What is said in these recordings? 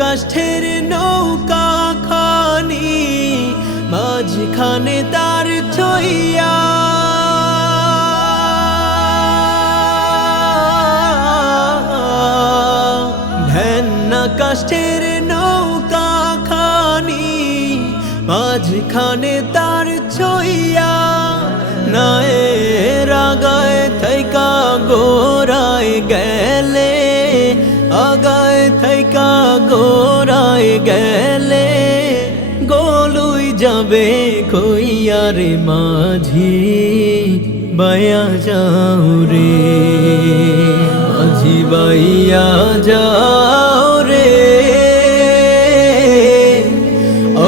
কাষ্ঠের নৌকা খানি, মাঝখানে তার ছইয়া। কাষ্ঠের নৌকা খানি, মাঝখানে তার ছইয়া। নায়ে রাগায় থাইকা গোরায় গেলে গোরায় গেলে গোলুই যাবে কইয়ারে মাঝি। বায়া যাও রে, মাঝি বাইয়া যাও রে।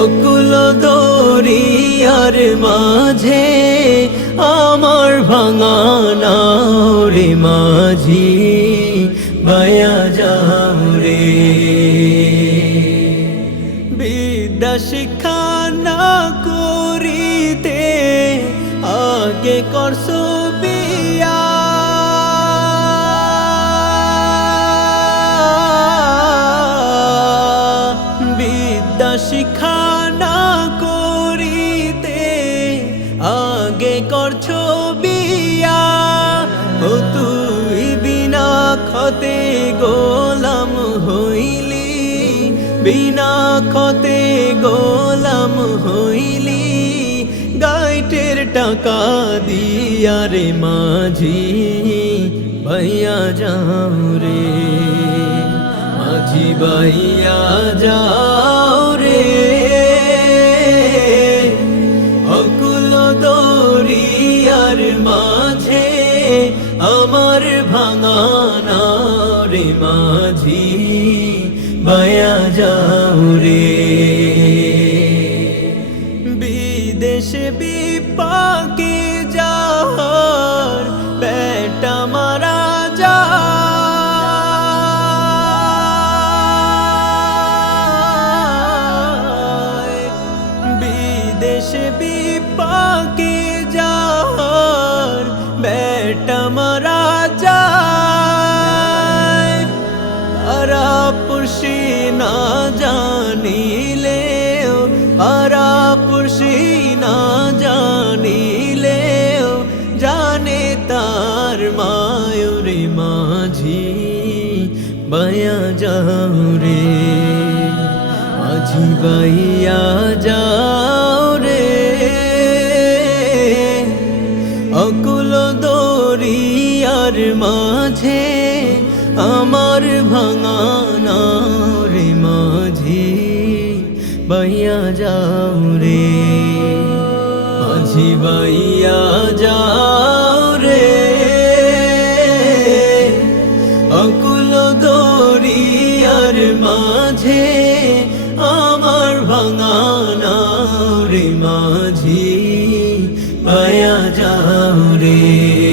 অকুল দরিয়ার মাঝে আমার ভাঙানা রে মাঝি। বায়া করিতে আগে করছ বিনা খতে গোলাম হইলি বিনা খতে গোলাম হইলি। টাকা দিয়া রে মাঝি ভাইয়া যাও রে মাঝি ভাইয়া যাও রে অকুল দরিয়ার মাঝে আমার ভাঙানা রে মাঝি বায়া যাও রে পেটা মারা যায় বিদেশে বিপাকে যার বেটা মারা যায়। তারা পুষি না জানিলেও বায়া যাও রে মাঝি বাইয়া যাও রে। অকুল দরিয়ার মাঝে আমার ভাঙানা রে মাঝি বাইয়া যাও রে মাঝি বাইয়া যাও বায়া যাও রে।